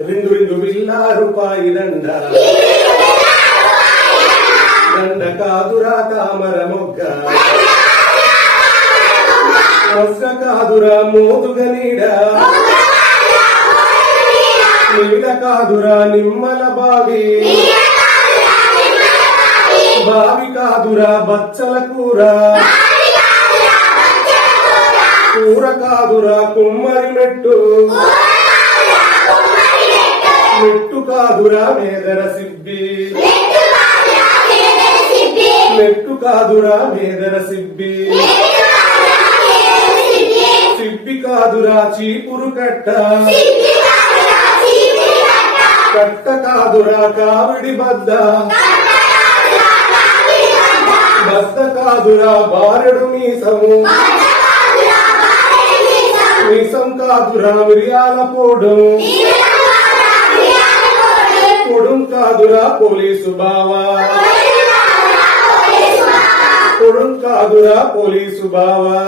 Ring ring బిల్లా రూపాయి దండ దండ కాదురా తామర మొగ్గ మొగ్గ కాదురా మోదుగ నీడ. నీడ కాదురా నిమ్మల బావి. బావి కాదురా బచ్చల కూర. కూర కాదురా కుమ్మరి మెట్టు. మెట్టు కాదురా మేదర సిబ్బి మెట్టు కాదురా మేదర సిబ్బి సిబ్బి కాదురా చీపురు కట్ట. కట్ట కాదురా కావిడి బద్ద. బద్ద కాదురా బారెడు మీసము మీసం కాదురా మిరియాల పోడు. కాదురా పోలీసు బావా పొడుం కాదురా పోలీసు బావా